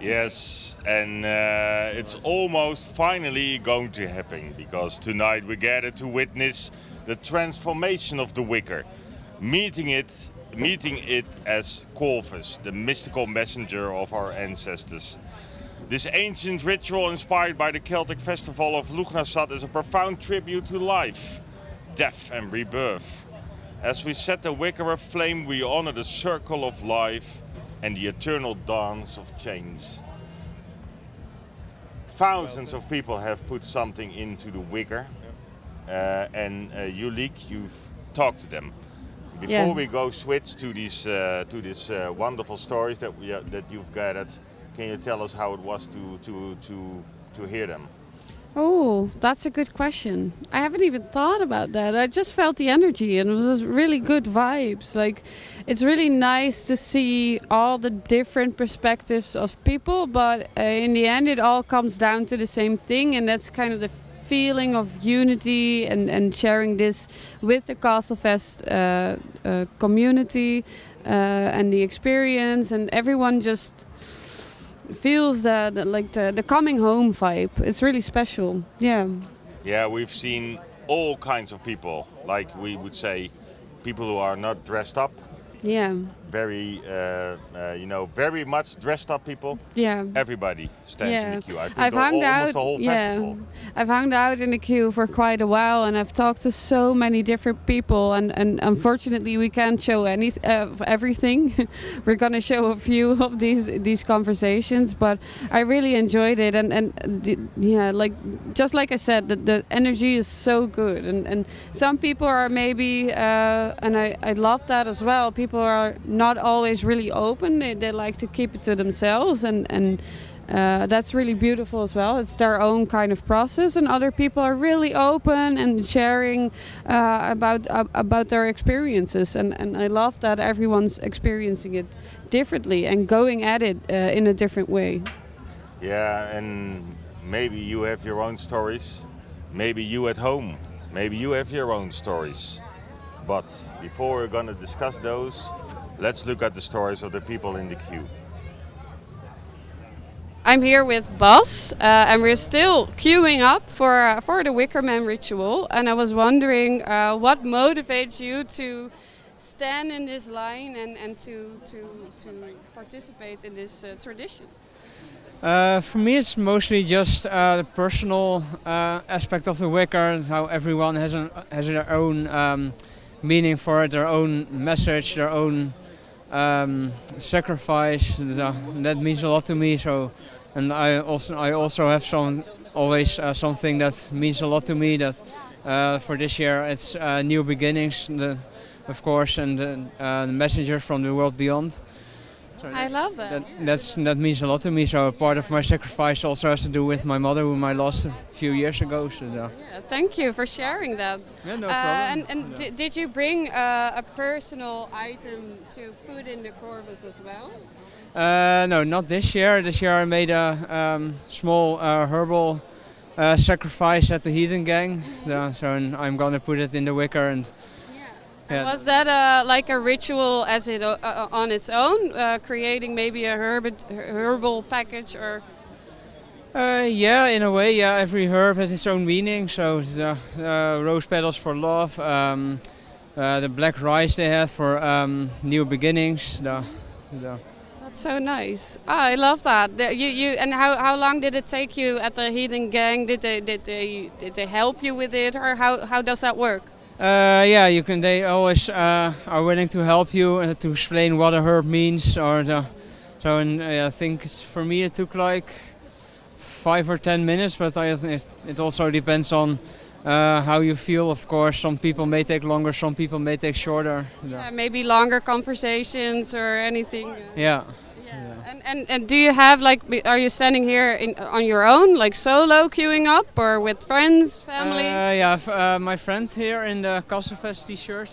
Yes, and it's almost finally going to happen because tonight we gather to witness the transformation of the Wicker, meeting it as Corvus, the mystical messenger of our ancestors. This ancient ritual inspired by the Celtic festival of Lugnasad is a profound tribute to life, death and rebirth. As we set the Wicker aflame, we honor the circle of life and the eternal dance of change. Thousands of people have put something into the Wicker, and you've talked to them. Before we go switch to these wonderful stories that you've gathered, can you tell us how it was to hear them? Oh, that's a good question. I haven't even thought about that. I just felt the energy and it was really good vibes. Like, it's really nice to see all the different perspectives of people, but in the end it all comes down to the same thing, and that's kind of the feeling of unity and sharing this with the Castlefest community and the experience, and everyone just feels the coming home vibe. It's really special. Yeah. Yeah, we've seen all kinds of people, like we would say, people who are not dressed up. Yeah. Very, very much dressed up people. Yeah. Everybody stands in the queue. I think I've hung almost out. the whole festival. I've hung out in the queue for quite a while, and I've talked to so many different people. And unfortunately, we can't show everything. We're gonna show a few of these conversations, but I really enjoyed it. Just like I said, the energy is so good. And some people are maybe, and I love that as well. People are not always really open. They like to keep it to themselves, and that's really beautiful as well. It's their own kind of process, and other people are really open and sharing about their experiences, and I love that everyone's experiencing it differently and going at it in a different way. Yeah, and maybe you have your own stories. Maybe you at home. Maybe you have your own stories. But before we're going to discuss those, let's look at the stories of the people in the queue. I'm here with Bas, and we're still queuing up for the Wicker Man ritual. And I was wondering what motivates you to stand in this line and to participate in this tradition? For me, it's mostly just the personal aspect of the Wicker, and how everyone has their own meaning for it, their own message, their own sacrifice. That means a lot to me. So, and I also have something that means a lot to me. That for this year it's new beginnings, of course, and the messenger from the world beyond. So I love that. That means a lot to me. So part of my sacrifice also has to do with my mother, whom I lost a few years ago. So, yeah, thank you for sharing that. Yeah, no problem. And did you bring a personal item to put in the Corvus as well? No, not this year. This year I made a small herbal sacrifice at the Heathen Gang. So I'm going to put it in the Wicker. And was that like a ritual as it on its own, creating maybe a herbal package, or? Yeah, in a way, yeah. Every herb has its own meaning. So the rose petals for love, the black rice they have for new beginnings. That's so nice. Oh, I love that. And how long did it take you at the Heathen Gang? Did they help you with it, or how does that work? Yeah, you can. They always are willing to help you to explain what a herb means, I think for me it took like 5 or 10 minutes, but it also depends on how you feel. Of course, some people may take longer, some people may take shorter. Yeah, maybe longer conversations or anything. Yeah. And do you have are you standing here on your own, like solo queuing up, or with friends, family? Yeah, my friend here in the Castlefest t-shirt.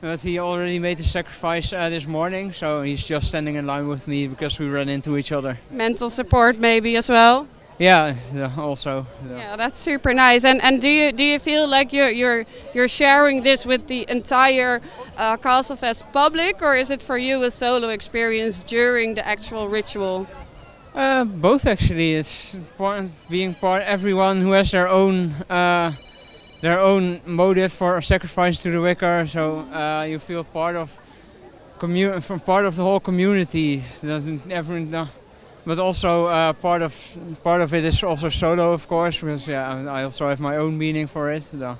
But he already made the sacrifice this morning, so he's just standing in line with me because we ran into each other. Mental support maybe as well. Yeah, also. Yeah, that's super nice. And do you feel like you're sharing this with the entire Castlefest public, or is it for you a solo experience during the actual ritual? Both actually. It's being part. Everyone who has their own motive for sacrifice to the Wicker, so you feel part of from part of the whole community. Doesn't ever, no. But also part of it is also solo, of course, because yeah, I also have my own meaning for it. So.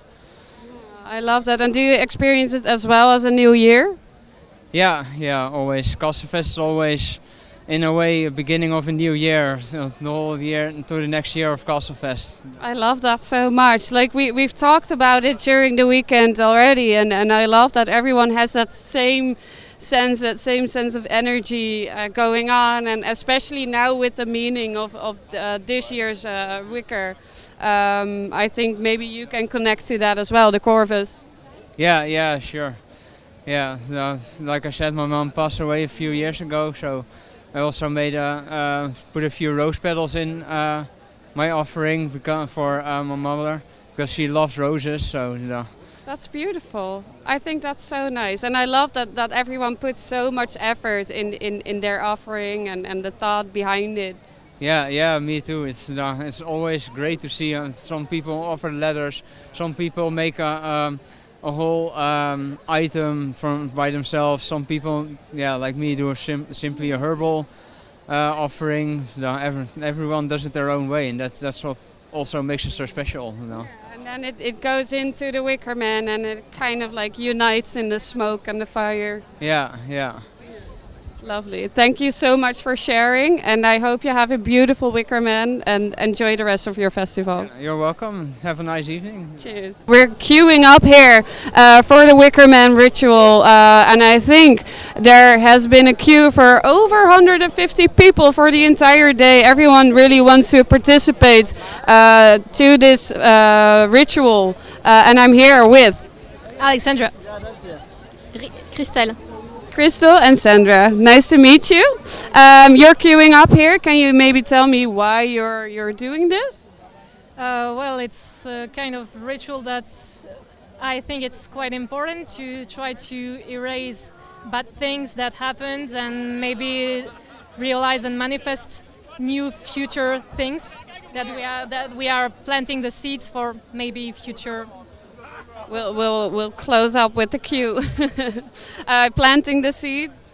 I love that. And do you experience it as well as a new year? Yeah, always. Castlefest is always, in a way, a beginning of a new year. So the whole year until the next year of Castlefest. I love that so much. Like we've talked about it during the weekend already, and I love that everyone has that same sense of energy going on, and especially now with the meaning of this year's Wicker. I think maybe you can connect to that as well, the Corvus. Yeah, sure. Yeah, so, like I said, my mom passed away a few years ago, so I also made put a few rose petals in my offering for my mother, because she loves roses. So you know. That's beautiful. I think that's so nice, and I love that everyone puts so much effort in their offering and the thought behind it. Yeah, me too. It's always great to see some people offer letters, some people make a whole item by themselves. Some people, like me, do simply a herbal offering. So everyone does it their own way, and that's what also makes it so special. You know. Yeah, and then it goes into the Wicker Man, and it kind of like unites in the smoke and the fire. Yeah. Lovely. Thank you so much for sharing, and I hope you have a beautiful Wicker Man and enjoy the rest of your festival. Yeah, you're welcome. Have a nice evening. Cheers. We're queuing up here for the Wicker Man ritual, and I think there has been a queue for over 150 people for the entire day. Everyone really wants to participate to this ritual, and I'm here with Alexandra. Christelle. Crystal and Sandra. Nice to meet you. You're queuing up here. Can you maybe tell me why you're doing this? Well, it's a kind of ritual that I think it's quite important to try to erase bad things that happened and maybe realize and manifest new future things that we are planting the seeds for maybe future. We'll close up with the queue. Planting the seeds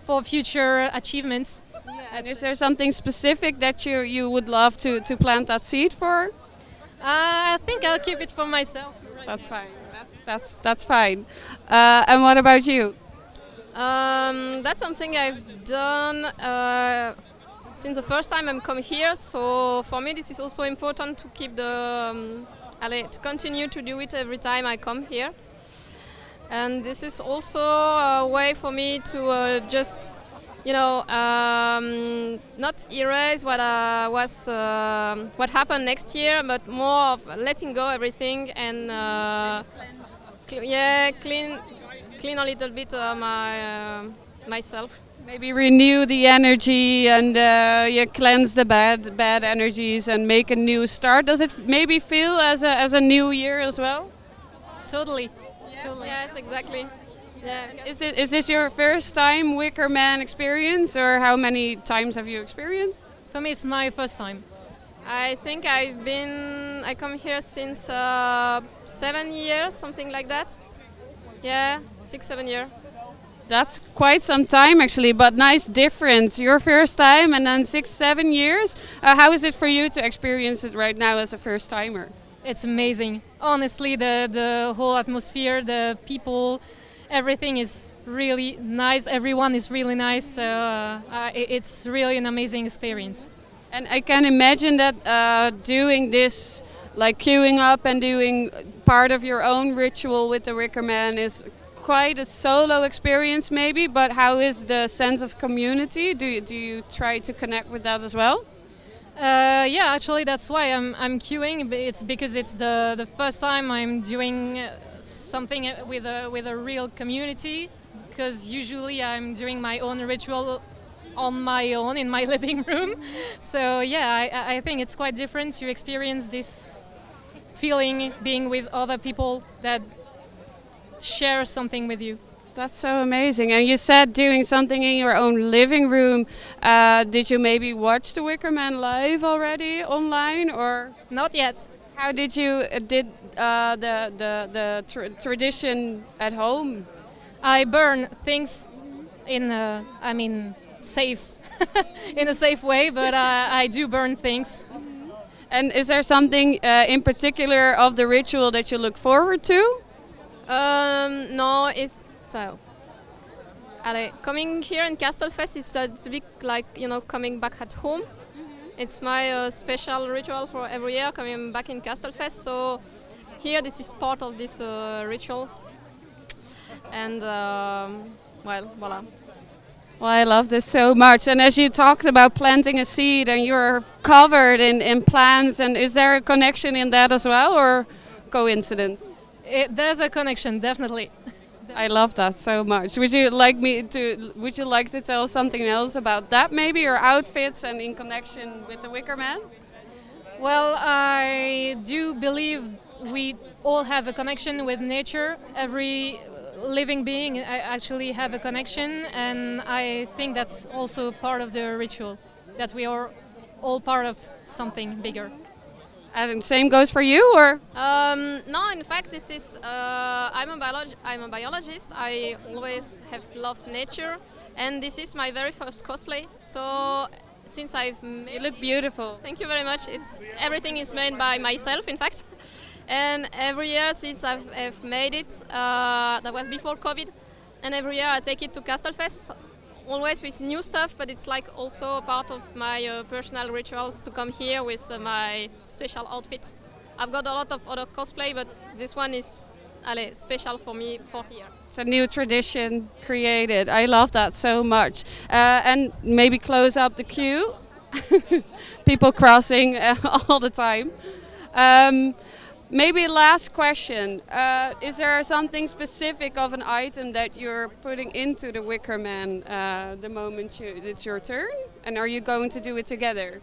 for future achievements. Yeah. And is there something specific that you would love to plant that seed for? I think I'll keep it for myself. That's fine. That's fine. And what about you? That's something I've done since the first time I'm come here. So for me, this is also important to keep to continue to do it every time I come here. And this is also a way for me to just, not erase what happened next year, but more of letting go everything and clean a little bit myself. Maybe renew the energy and cleanse the bad energies and make a new start. Does it maybe feel as a new year as well? Totally. Yes, exactly. Yeah. Is this your first time Wicker Man experience, or how many times have you experienced? For me, it's my first time. I think I come here since 7 years, something like that. Yeah, 6-7 years. That's quite some time actually, but nice difference. Your first time and then 6-7 years. How is it for you to experience it right now as a first timer? It's amazing. Honestly, the whole atmosphere, the people, everything is really nice. Everyone is really nice. So it's really an amazing experience. And I can imagine that doing this, like queuing up and doing part of your own ritual with the Wicker Man is quite a solo experience maybe, but how is the sense of community? Do you try to connect with that as well? Yeah, actually that's why I'm queuing. It's because it's the first time I'm doing something with a real community, because usually I'm doing my own ritual on my own in my living room. So yeah, I think it's quite different to experience this feeling being with other people that share something with you. That's so amazing. And you said doing something in your own living room. Did you maybe watch the Wicker Man live already online, or Not yet. how did you did the tradition at home? I burn things in, I mean, safe, in a safe way, but I do burn things. And is there something in particular of the ritual that you look forward to? No, it's so. Coming here in Castlefest is a bit like coming back at home. It's my special ritual for every year coming back in Castlefest. So here this is part of these rituals, and well, voila. Well, I love this so much. And as you talked about planting a seed, and you're covered in plants, and is there a connection in that as well, or coincidence? There's a connection, definitely. I love that so much. Would you like to tell something else about that, maybe your outfits and in connection with the Wicker Man? Well, I do believe we all have a connection with nature. Every living being actually have a connection, and I think that's also part of the ritual, that we are all part of something bigger. And same goes for you, or? No, in fact, this is. I'm a biologist. I always have loved nature, and this is my very first cosplay. So, since I've made You look beautiful. Thank you very much. Everything is made by myself, in fact. And every year since I've made it, that was before COVID, and every year I take it to Castlefest, always with new stuff, but it's like also part of my personal rituals to come here with my special outfit. I've got a lot of other cosplay, but this one is special for me for here. It's a new tradition created. I love that so much. And maybe close up the queue. People crossing all the time. Maybe last question. Is there something specific of an item that you're putting into the Wicker Man the moment it's your turn? And are you going to do it together?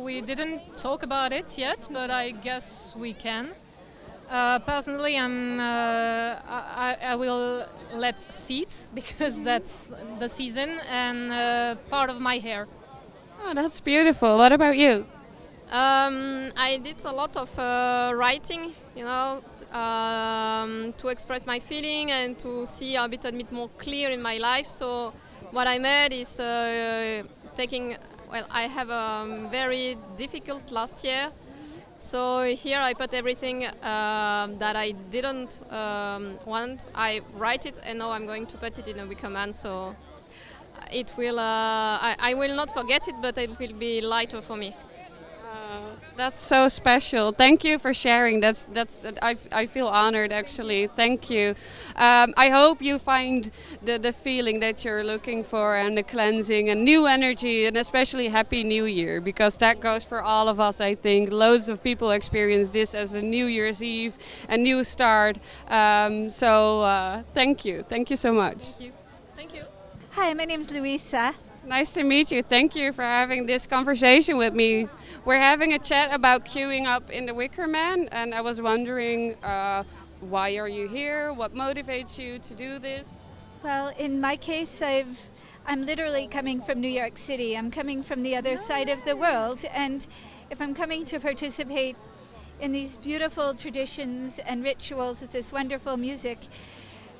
We didn't talk about it yet, but I guess we can. Personally, I will let seeds because that's the season, and part of my hair. Oh, that's beautiful. What about you? I did a lot of writing, to express my feeling and to see a bit more clear in my life. So what I made is I have a very difficult last year. So here I put everything that I didn't want. I write it, and now I'm going to put it in a Wicker Man. So it will. I will not forget it, but it will be lighter for me. That's so special. Thank you for sharing. I feel honored, actually. Thank you. I hope you find the feeling that you're looking for, and the cleansing and new energy, and especially Happy New Year, because that goes for all of us, I think. Loads of people experience this as a New Year's Eve, a new start. Thank you. Thank you so much. Thank you. Thank you. Hi, my name's Luisa. Nice to meet you. Thank you for having this conversation with me. We're having a chat about queuing up in the Wicker Man, and I was wondering, why are you here? What motivates you to do this? Well, in my case, I'm literally coming from New York City. I'm coming from the other side of the world, and if I'm coming to participate in these beautiful traditions and rituals with this wonderful music,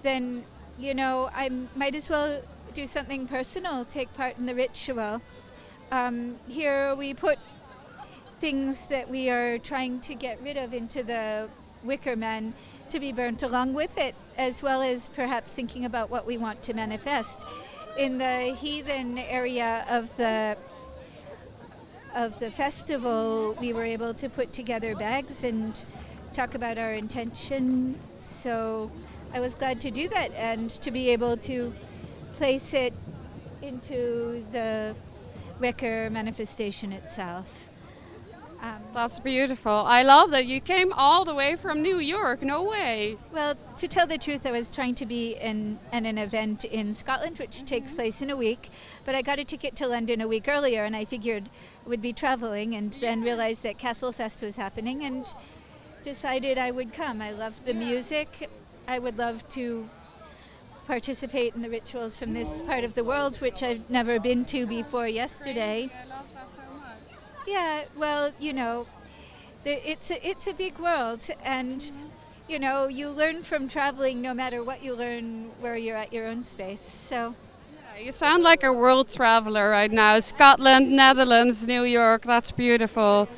then, I might as well do something personal, take part in the ritual. Here we put things that we are trying to get rid of into the Wicker Man to be burnt along with it, as well as perhaps thinking about what we want to manifest. In the heathen area of the festival, we were able to put together bags and talk about our intention. So I was glad to do that and to be able to place it into the Wicker manifestation itself. That's beautiful. I love that you came all the way from New York. No way. Well, to tell the truth, I was trying to be in an event in Scotland, which takes place in a week, but I got a ticket to London a week earlier, and I figured I would be traveling, and then realized that Castlefest was happening, and decided I would come. I love the music. I would love to participate in the rituals from this part of the world, which I've never been to before yesterday. I love that so much. Yeah, well, it's a big world, and you learn from traveling no matter what you learn where you're at your own space. So You sound like a world traveler right now. Scotland, Netherlands, New York, that's beautiful.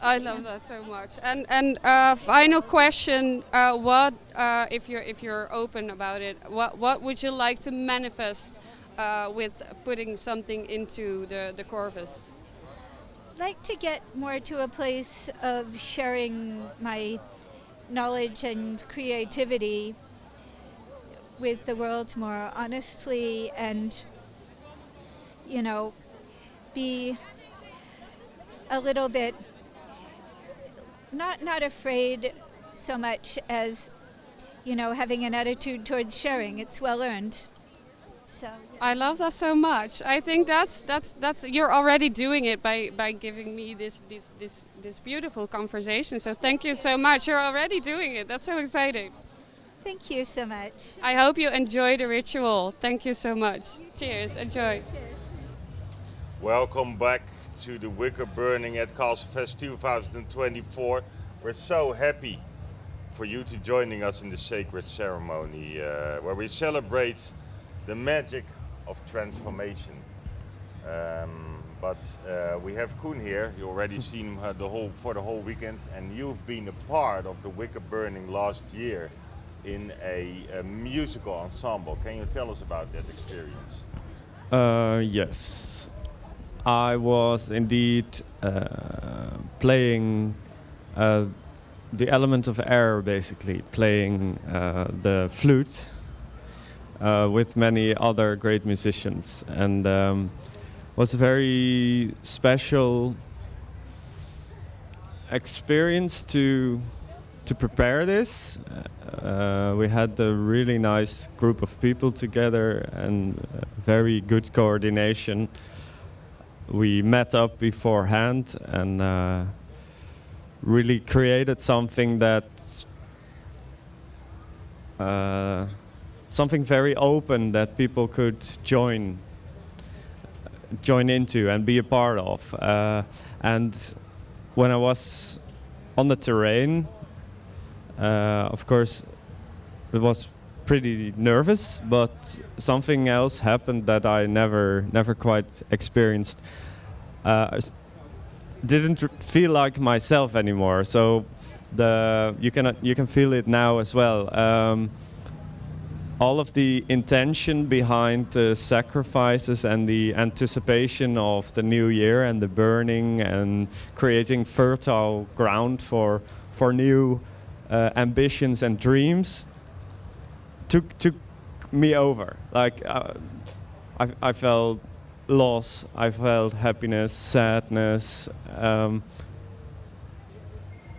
I love that so much. And final question: what, if you're open about it, what would you like to manifest with putting something into the Corvus? like to get more to a place of sharing my knowledge and creativity with the world more honestly, and be a little bit not afraid so much as having an attitude towards sharing. It's well earned. So I love that so much. I think that's you're already doing it by giving me this beautiful conversation. So thank you so much. You're already doing it. That's so exciting. thank you so much. I hope you enjoy the ritual. Thank you so much. Cheers. Enjoy. Cheers. Welcome back to the Wicker burning at Castlefest 2024. We're so happy for you to joining us in the sacred ceremony where we celebrate the magic of transformation. But we have Koen here. You already seen him for the whole weekend, and you've been a part of the Wicker burning last year in a musical ensemble. Can you tell us about that experience? Yes. I was indeed playing the element of air, basically, playing the flute with many other great musicians, and was a very special experience to prepare this. We had a really nice group of people together and very good coordination. We met up beforehand and really created something that's something very open that people could join into and be a part of. And when I was on the terrain, of course, it was pretty nervous, but something else happened that I never quite experienced. Didn't feel like myself anymore. So you can feel it now as well. All of the intention behind the sacrifices and the anticipation of the new year and the burning and creating fertile ground for new ambitions and dreams took me over. Like I felt loss, I felt happiness, sadness,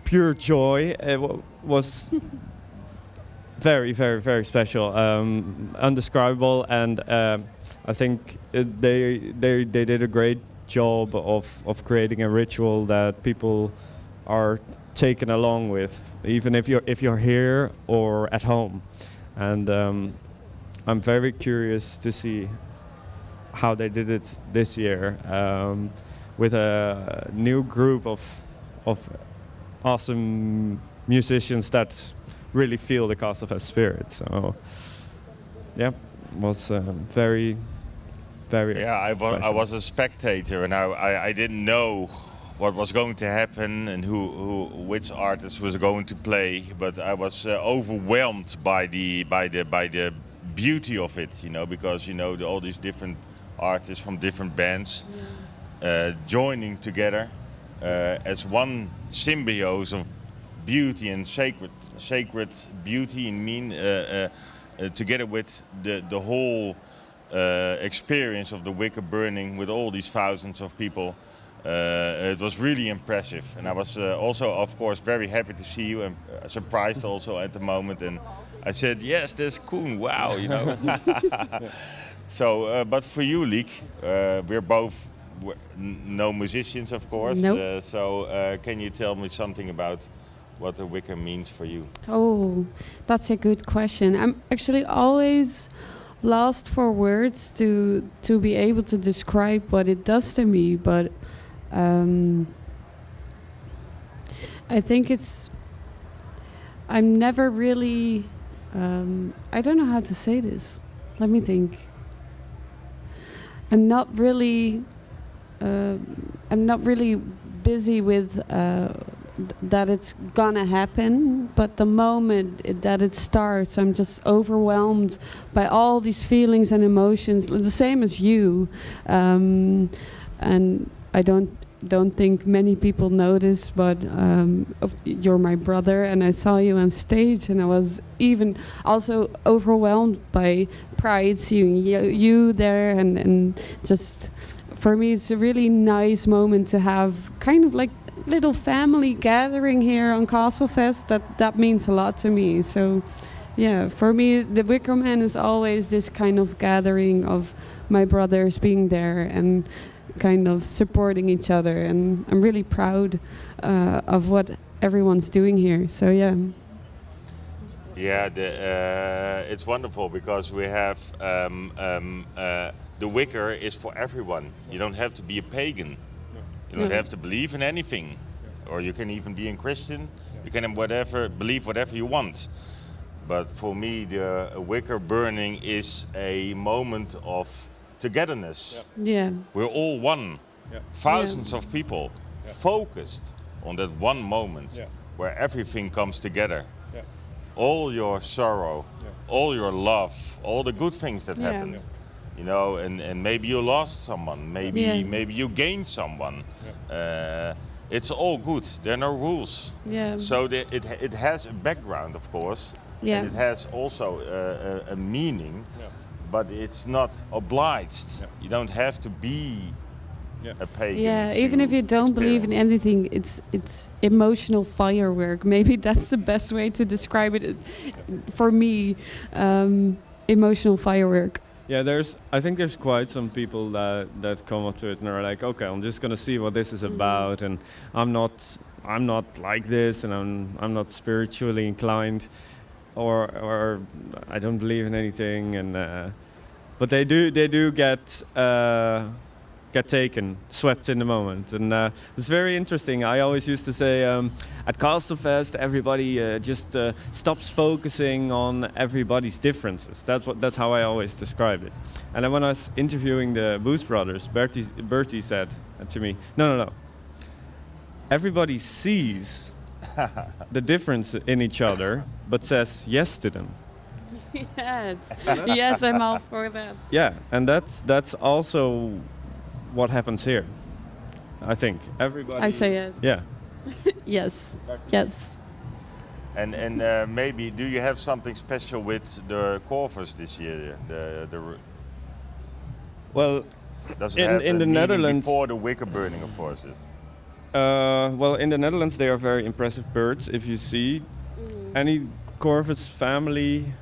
pure joy. It was very, very, very special, undescribable, and I think they did a great job of creating a ritual that people are taken along with, even if you're here or at home. And I'm very curious to see how they did it this year with a new group of awesome musicians that really feel the Castlefest spirit. So yeah, it was very, very. Yeah, I was a spectator, and I didn't know what was going to happen and which artist was going to play, but I was overwhelmed by the beauty of it, because all these different artists from different bands joining together as one symbiosis of beauty and sacred beauty together with the whole experience of the Wicker burning with all these thousands of people. It was really impressive, and I was also, of course, very happy to see you, and surprised also at the moment. And I said, "Yes, there's Koen. Wow, So, but for you, Liek, we're both no musicians, of course. Nope. So, can you tell me something about what the Wicker means for you? Oh, that's a good question. I'm actually always lost for words to be able to describe what it does to me, but I think I'm never really I don't know how to say this. Let me think. I'm not really busy with that it's gonna happen, but the moment that it starts, I'm just overwhelmed by all these feelings and emotions, the same as you. And I don't think many people notice, but you're my brother, and I saw you on stage, and I was even also overwhelmed by pride seeing you there, and just for me, it's a really nice moment to have kind of like little family gathering here on Castlefest. That means a lot to me. So yeah, for me the Wicker Man is always this kind of gathering of my brothers being there and kind of supporting each other, and I'm really proud of what everyone's doing here. So yeah. Yeah, it's wonderful because we have the Wicker is for everyone. You don't have to be a pagan. You don't have to believe in anything, or you can even be a Christian. You can believe whatever you want. But for me, the Wicker burning is a moment of togetherness. Yeah. We're all one. Thousands of people focused on that one moment where everything comes together. All your sorrow, all your love, all the good things that happened. You know, and maybe you lost someone, maybe you gained someone. It's all good. There are no rules. Yeah. So it has a background, of course. Yeah. And it has also a meaning, but it's not obliged. You don't have to be a pagan. Yeah, even if you don't believe in anything, it's emotional firework. Maybe that's the best way to describe it. For me, emotional firework. Yeah, I think there's quite some people that come up to it and are like, okay, I'm just gonna see what this is about, and I'm not like this, and I'm not spiritually inclined, or I don't believe in anything, and but they do get taken, swept in the moment, and it's very interesting. I always used to say at Castlefest, everybody just stops focusing on everybody's differences. That's how I always describe it. And then when I was interviewing the Booth brothers, Bertie said to me, no. Everybody sees the difference in each other, but says yes to them. Yes, I'm all for that. Yeah, and that's also what happens here. I think everybody. I say yes. Yeah. Yes. And maybe do you have something special with the Corvus this year? Well, does it have in the Netherlands before the Wicker burning, of course? Well, in the Netherlands, they are very impressive birds. If you see any Corvus family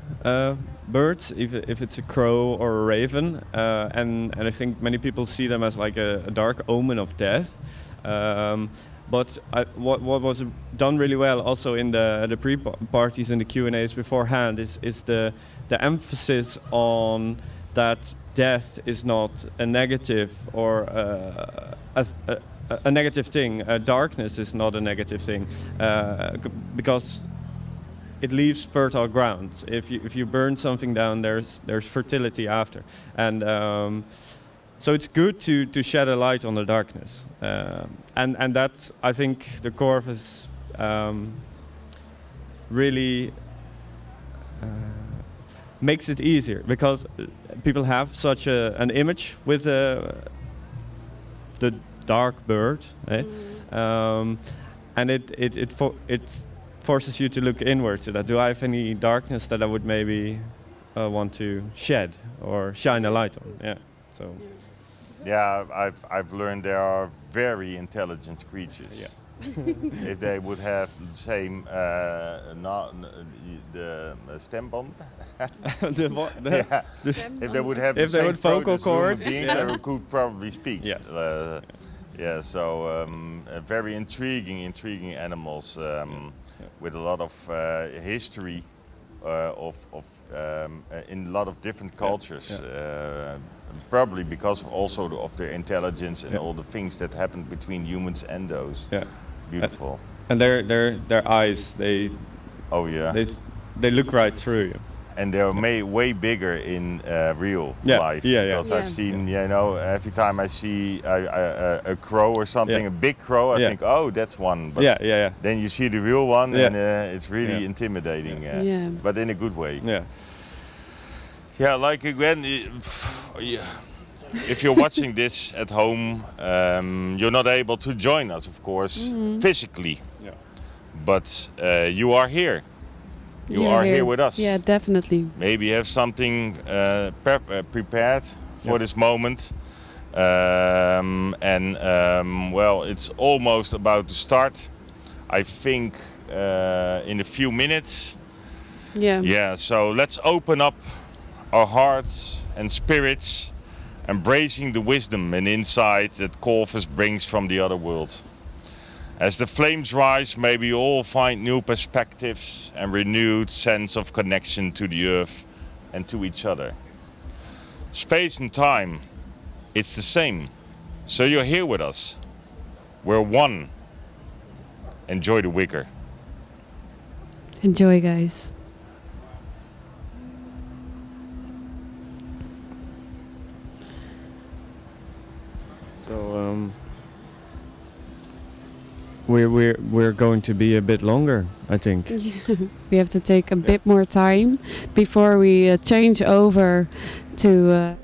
birds, if it's a crow or a raven, and I think many people see them as like a dark omen of death. But what was done really well also in the pre-parties and the Q&As beforehand is the emphasis on that death is not a negative or a negative thing. Darkness is not a negative thing because it leaves fertile ground. If you burn something down, there's fertility after, and so it's good to shed a light on the darkness, and that's, I think, the Corvus really makes it easier, because people have such an image with the dark bird, and it forces you to look inward. So that, do I have any darkness that I would maybe want to shed or shine a light on? Yeah. So. Yeah, I've learned there are very intelligent creatures. Yeah. If they would have the same the stemband. If they would have the same vocal cords, they could probably speak. Yes. Yeah, so very intriguing animals. with a lot of history in a lot of different cultures. Probably because of also of their intelligence and all the things that happened between humans and those. Yeah. Beautiful. And their eyes, Oh yeah. they look right through you. And they're way bigger in real life. Yeah. Because I've seen, every time I see a crow or something, a big crow, I think, oh, that's one. But then you see the real one, and it's really intimidating. But in a good way. Yeah. Yeah, like again, if you're watching this at home, you're not able to join us, of course, physically. Yeah. But you are here. You are here with us. Yeah, definitely. Maybe you have something prepared for this moment. Well, it's almost about to start. I think in a few minutes. Yeah. Yeah, so let's open up our hearts and spirits, embracing the wisdom and insight that Corvus brings from the other world. As the flames rise, may we all find new perspectives and renewed sense of connection to the earth and to each other. Space and time, it's the same. So you're here with us. We're one. Enjoy the Wicker. Enjoy, guys. So we're going to be a bit longer, I think. We have to take a bit more time before we change over to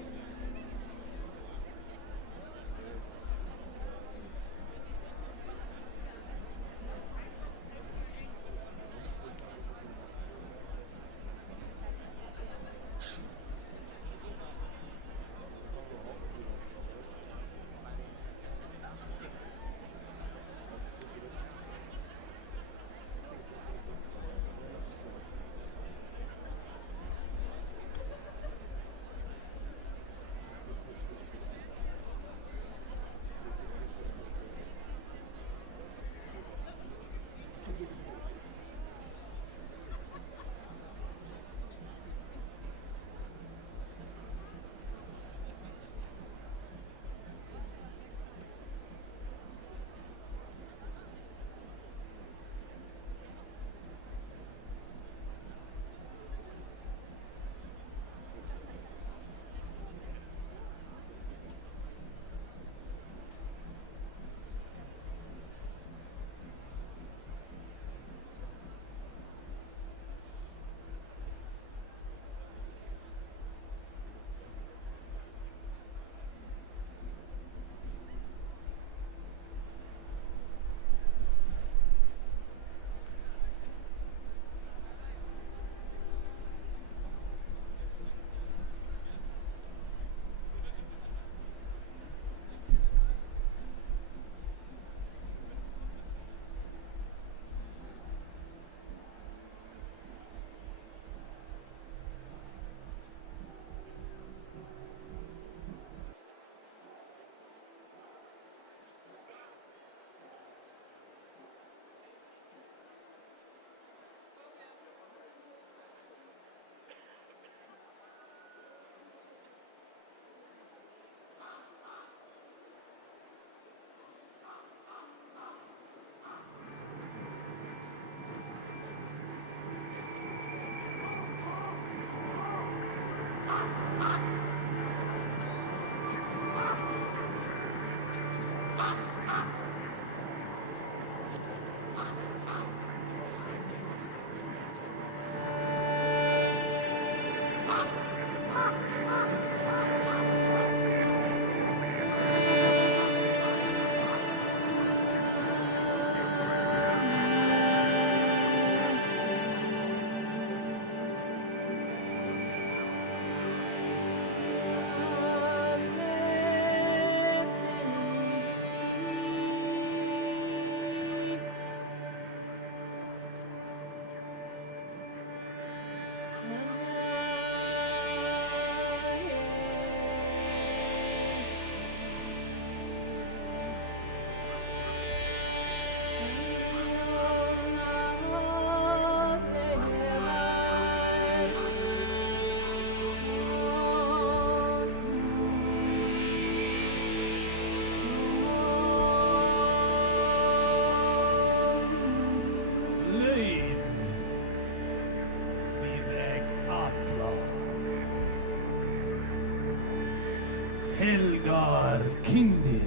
Helgar Kindir,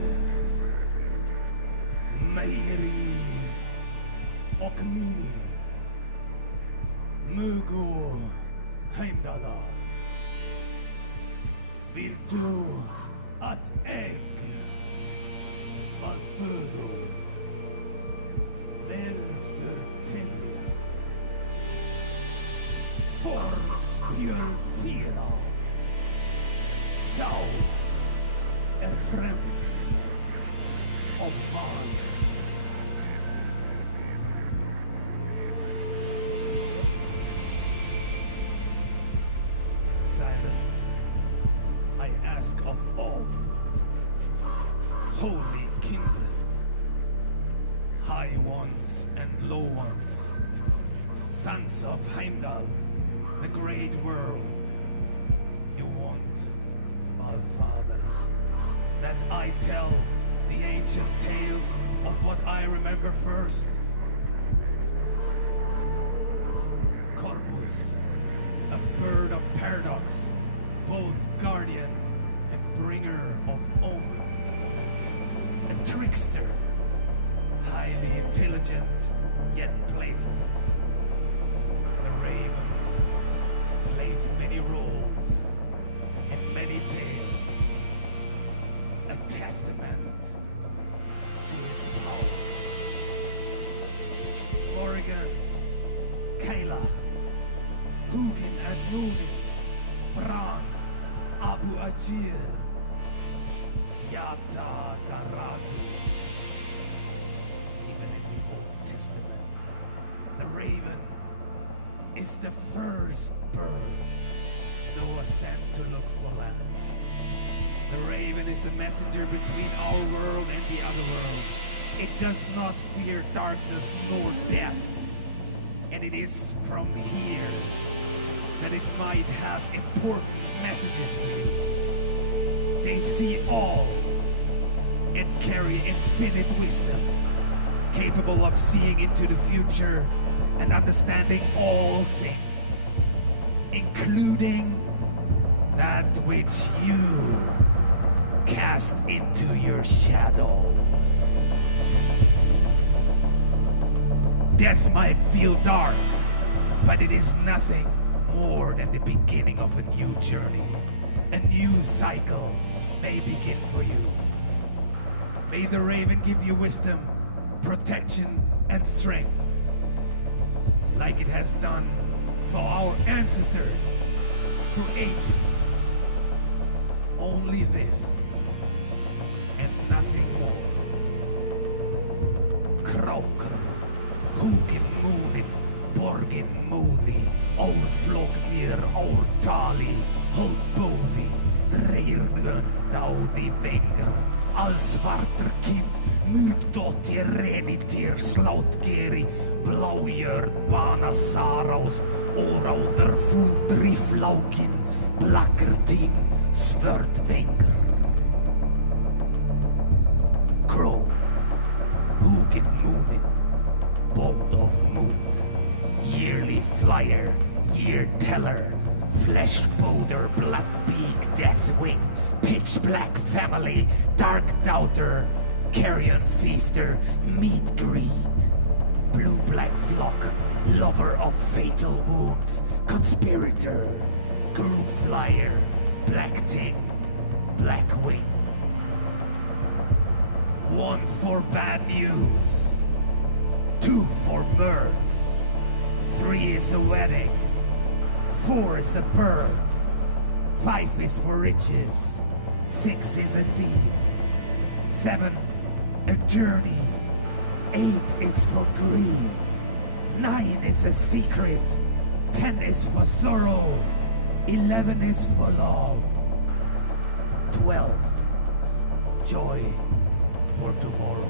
Meiri och Mini, Mugo Heimdala. Vill du att ägg var födor väl förtälja? Forspjölfira, thou är främst av man. Silence, I ask of all. Holy kindred, high ones and low ones, sons of Heimdall, the great world. You want, Allfather, that I tell the ancient tales of what I remember first? Corvus, a bird of paradox, both guardian and bringer of omens. A trickster, highly intelligent yet playful. The raven plays many roles in many tales. A testament to its power. Morrigan, Kailach, Hugin and Moonin, Bran, Abu Ajir, Yata Garazu. Even in the Old Testament, the raven is the first bird Noah sent to look for land. The raven is a messenger between our world and the other world. It does not fear darkness nor death. And it is from here that it might have important messages for you. They see all and carry infinite wisdom, capable of seeing into the future and understanding all things, including that which you cast into your shadows. Death might feel dark, but it is nothing more than the beginning of a new journey. A new cycle may begin for you. May the raven give you wisdom, protection, and strength, like it has done for our ancestors through ages. Only this and nothing more. Kroker, Hugin Moonin, Borgin Moodi, Floknir, Tali, Holbodi, Dreirgun, Daudi Wenger, Allsvarter Kind, Mygdotir, Renitir, Slautgeri, Blaujörd, Bana Saraus, Orauder, Fuldriflaukin, Blackerting, Svörtvenger. Crow, Hugin Moonin, Bolt of Mood, Yearly Flyer, Year Teller, Flesh Boulder, Bloodbeak, Deathwing, Pitch Black Family, Dark Doubter, Carrion Feaster, Meat Greed, Blue Black Flock, Lover of Fatal Wounds, Conspirator, Group Flyer, Black Ting, Blackwing. 1 for bad news, 2 for mirth, 3 is a wedding, 4 is a birth, 5 is for riches, 6 is a thief, 7 a journey, 8 is for grief, 9 is a secret, 10 is for sorrow, 11 is for love, 12 joy for tomorrow.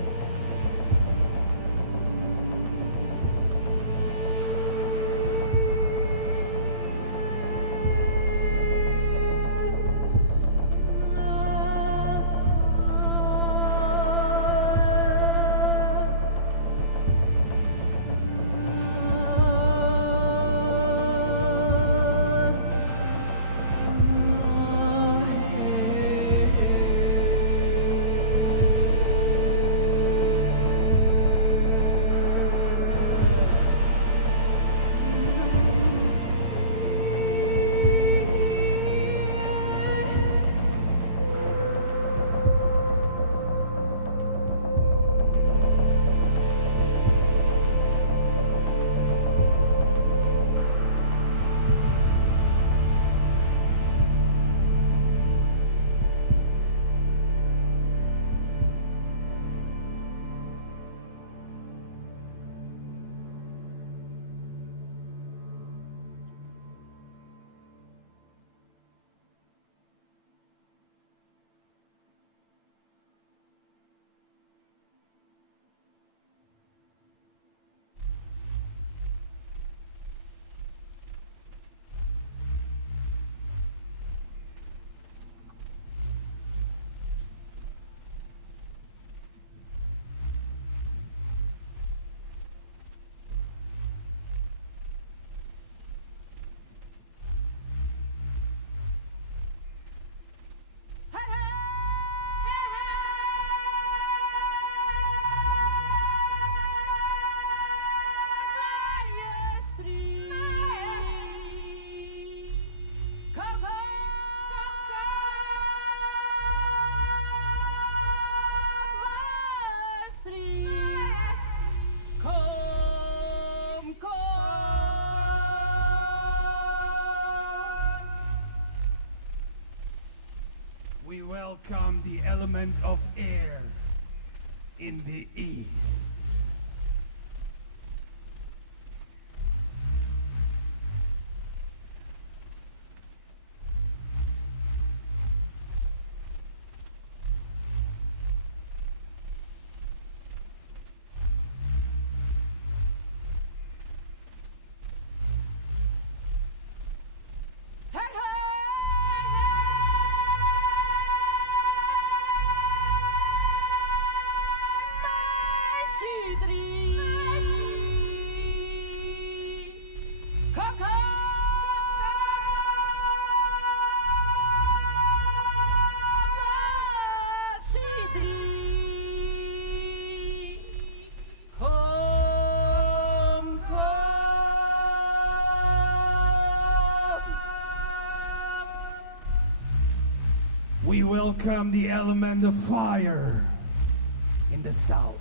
the element of air in the east. We welcome the element of fire in the south.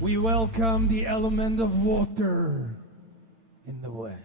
We welcome the element of water in the west.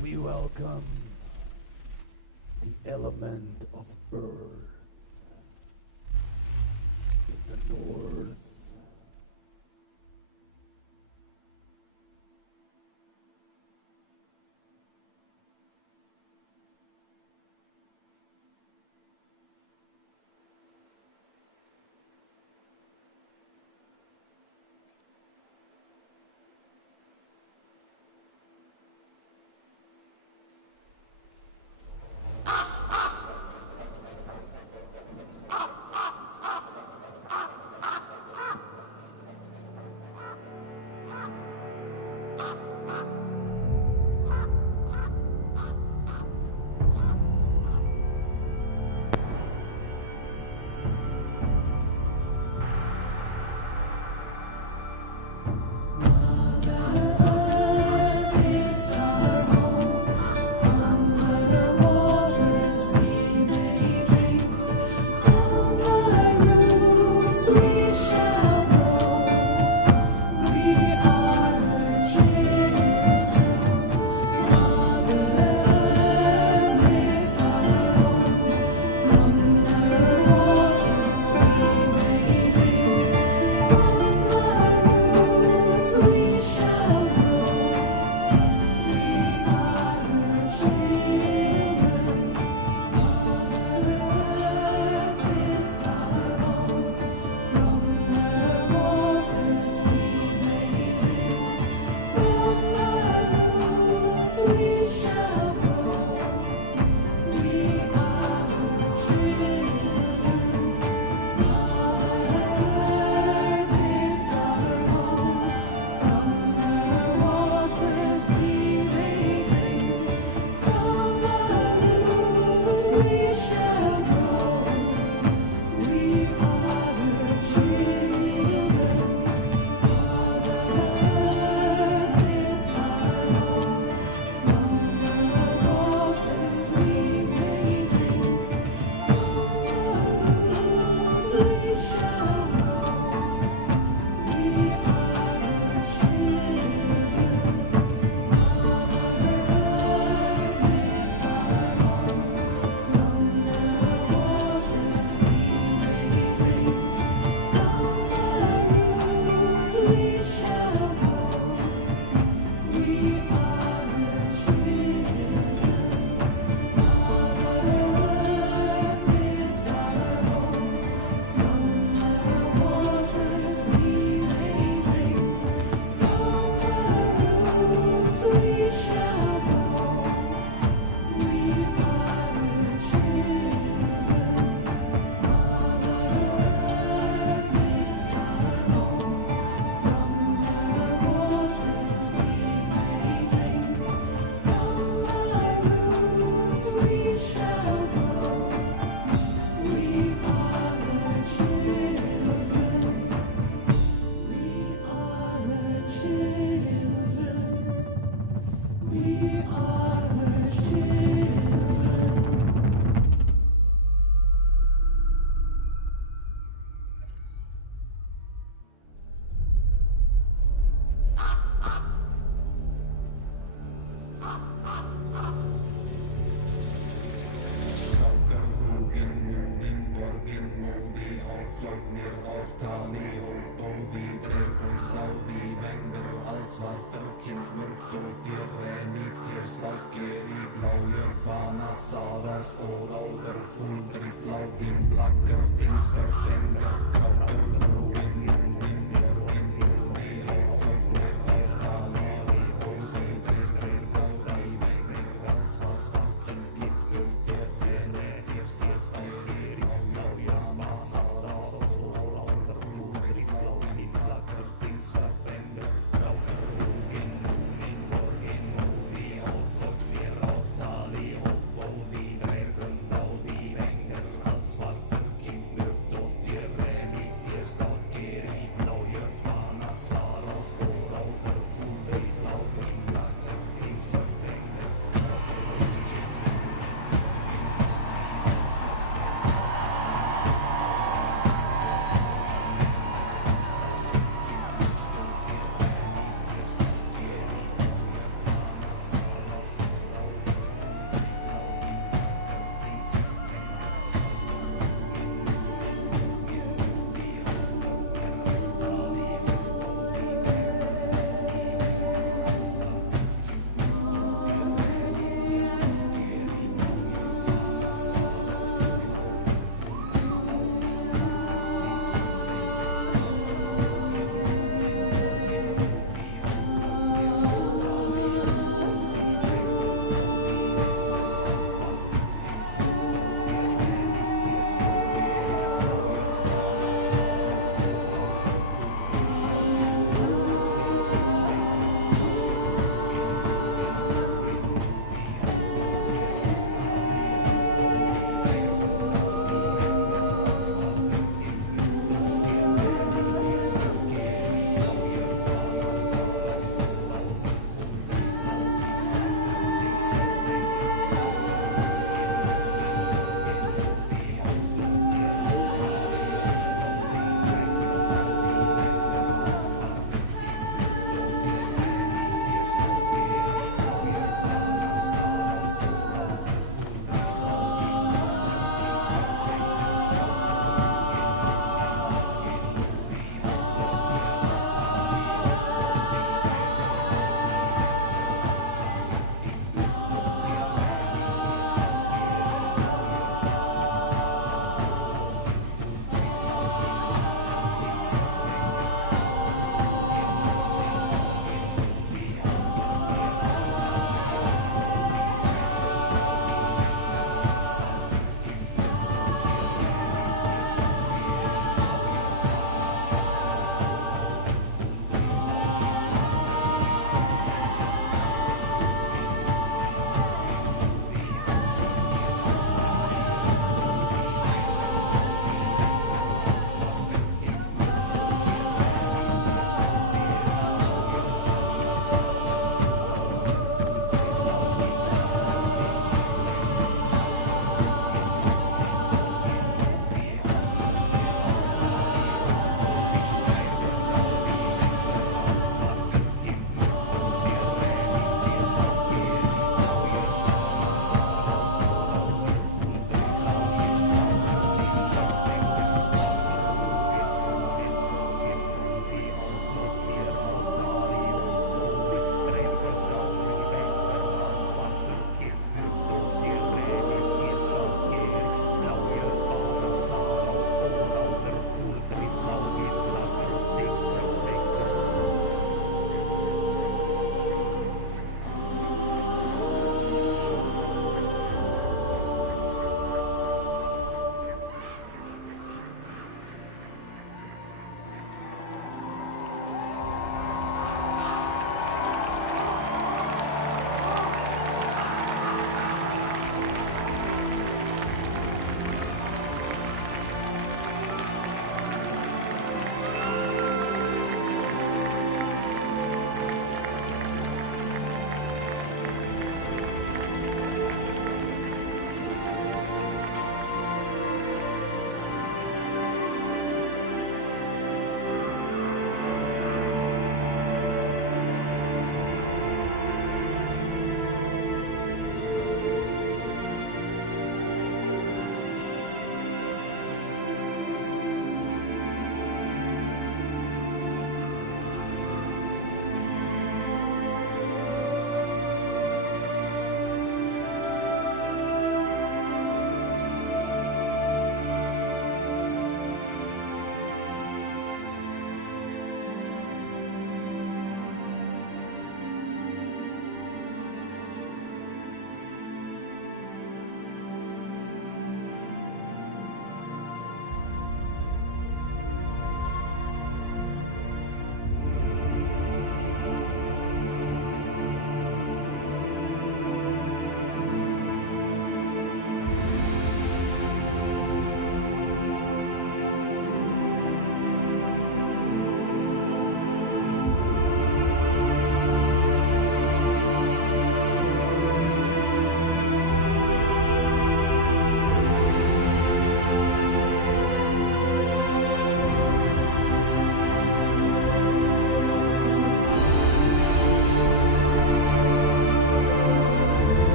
We welcome the element of earth in the north. tali och vi drev och vi vänder alls svarta kind mörkt och tirren i tirslager i blågör bana saras och råder full drift lagen blackar tingsvertänder kroppar blåin vi har fått ner av tali och vi drev och vi vänder alls svarta kind gitt och tirren i tirslager i blågör bana saras och råder full drift lagen blackar tingsvertänder kroppar blåin vi har fått ner av tali och vi drev och vi vänder alls svarta kind mörkt och tirren i tirslager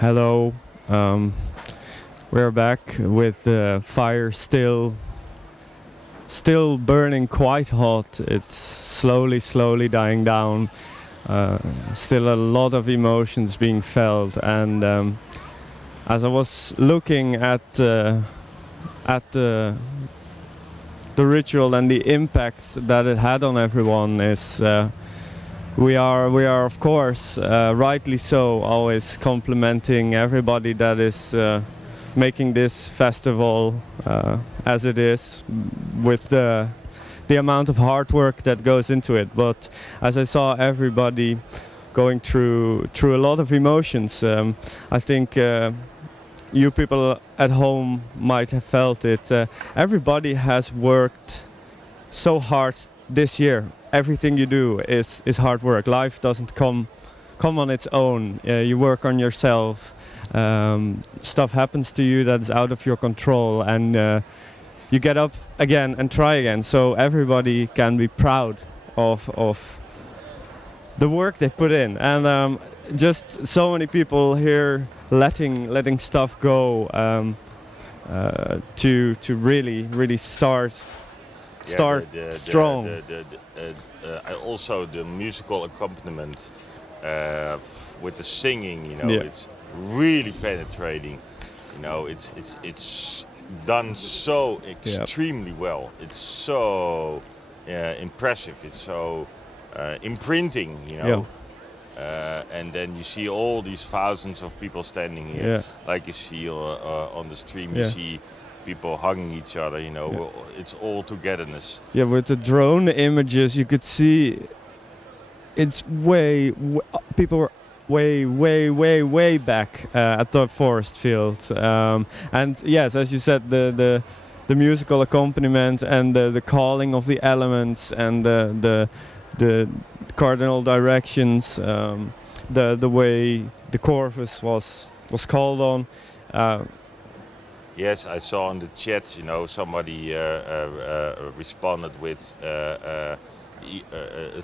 Hello. We're back with the fire still burning quite hot. It's slowly dying down. Still a lot of emotions being felt, and as I was looking at the ritual and the impact that it had on everyone, we are of course rightly so always complimenting everybody that is making this festival as it is, with the amount of hard work that goes into it. But as I saw everybody going through a lot of emotions, I think you people at home might have felt it. Everybody has worked so hard this year. Everything you do is hard work. Life doesn't come on its own. You work on yourself. Stuff happens to you that's out of your control, and you get up again and try again. So everybody can be proud of the work they put in, and just so many people here letting stuff go to really start strong. Also the musical accompaniment with the singing, it's really penetrating. It's done so extremely well. It's so impressive. It's so imprinting, and then you see all these thousands of people standing here, like you see on the stream. You see people hugging each other. It's all togetherness. Yeah, with the drone images, you could see it's people were way back at the forest field, and yes, as you said, the musical accompaniment and the calling of the elements and the cardinal directions, the way the chorus was called on. Yes, I saw in the chat, somebody responded with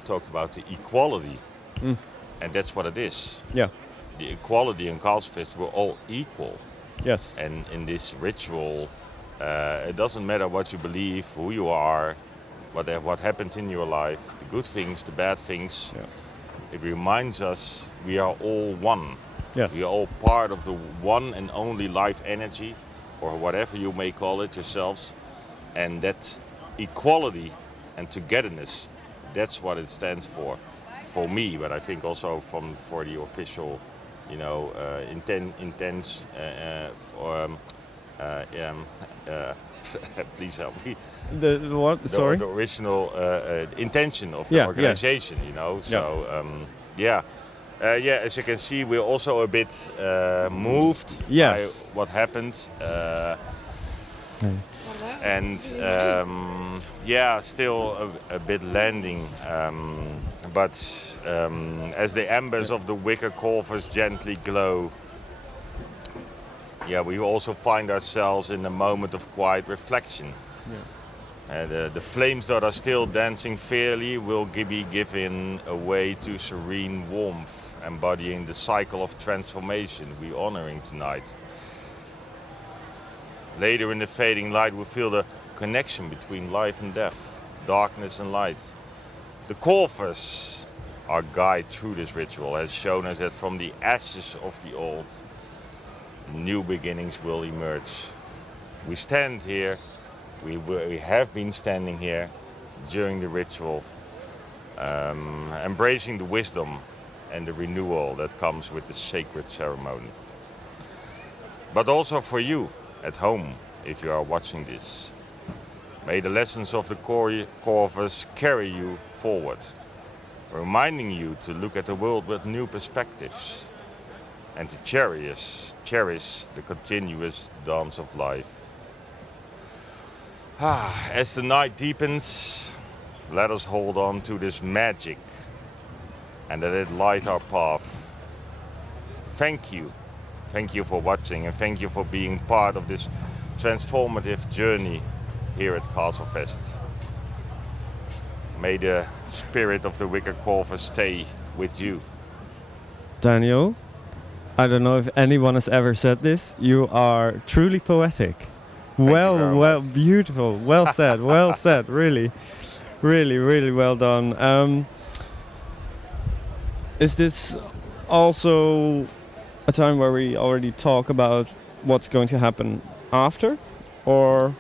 talked about the equality. And that's what it is. Yeah. The equality in Castlefest, we're all equal. Yes. And in this ritual, it doesn't matter what you believe, who you are, what happened in your life, the good things, the bad things. Yeah. It reminds us we are all one. Yes. We are all part of the one and only life energy, or whatever you may call it yourselves. And that equality and togetherness, that's what it stands for me, but I think also for the official, intense. Please help me. The what? Sorry. The original intention of the organization, So as you can see, we're also a bit moved by what happened. And still a bit landing. But as the embers of the Wicker Corvus gently glow, we also find ourselves in a moment of quiet reflection. The flames that are still dancing fairly will be given away to serene warmth, embodying the cycle of transformation we're honoring tonight. Later in the fading light, we feel the connection between life and death, darkness and light. The Corvus, our guide through this ritual, has shown us that from the ashes of the old, new beginnings will emerge. We stand here, we have been standing here during the ritual, embracing the wisdom and the renewal that comes with the sacred ceremony. But also for you at home, if you are watching this, may the lessons of the Corvus carry you forward, reminding you to look at the world with new perspectives and to cherish the continuous dance of life. As the night deepens, let us hold on to this magic and let it light our path. Thank you. Thank you for watching, and thank you for being part of this transformative journey here at Castlefest. May the spirit of the Wicker Corvus stay with you. Daniel, I don't know if anyone has ever said this. You are truly poetic. you very Well, much. beautiful. Well said. Well said. Really, really, really well done. Is this also a time where we already talk about what's going to happen after, or?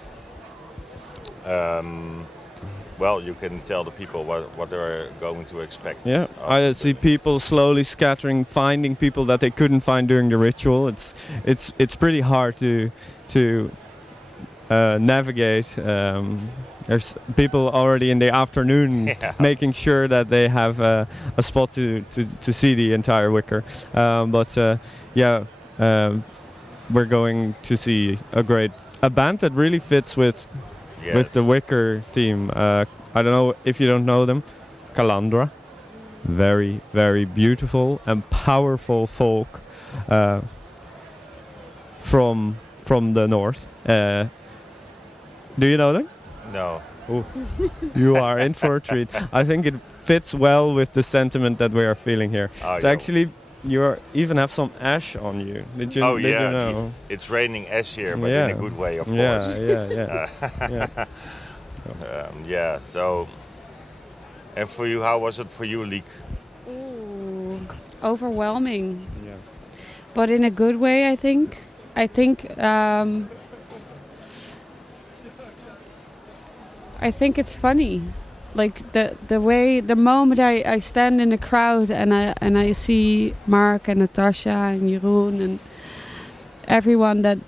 Well, you can tell the people what they're going to expect. Yeah, I see people slowly scattering, finding people that they couldn't find during the ritual. It's pretty hard to navigate. There's people already in the afternoon making sure that they have a spot to see the entire Wicker. We're going to see a band that really fits with the Wicker theme. I don't know if you don't know them. Calandra. Very, very beautiful and powerful folk from the north. Do you know them? No. Ooh. You are in for a treat. I think it fits well with the sentiment that we are feeling here. It's actually, you even have some ash on you. Did you know? It's raining ash here, but in a good way, of course. So, and for you, how was it for you, Liek? Ooh, overwhelming. Yeah. But in a good way, I think. I think it's funny. Like the moment I stand in the crowd and I see Mark and Natasha and Jeroen and everyone that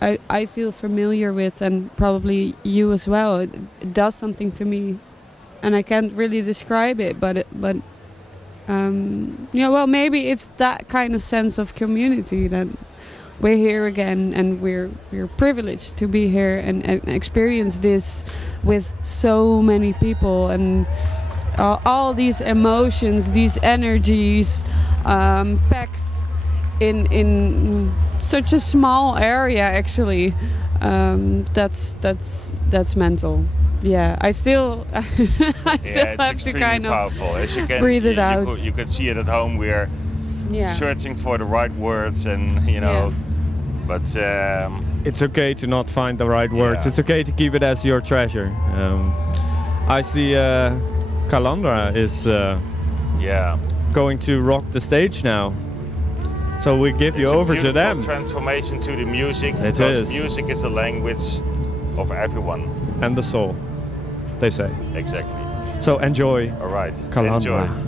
I feel familiar with, and probably you as well, it does something to me, and I can't really describe it, but maybe it's that kind of sense of community that we're here again, and we're privileged to be here and experience this with so many people, and all these emotions, these energies packed in such a small area. Actually, that's mental. Yeah, I still have to kind of powerful. As you can, breathe it out. You can see it at home. We're searching for the right words, and but it's okay to not find the right words. It's okay to keep it as your treasure. I see Calandra is going to rock the stage now. So we give you over to them. Transformation to the music. Music is the language of everyone. And the soul, they say. Exactly. So enjoy. All right. Calandra. Enjoy.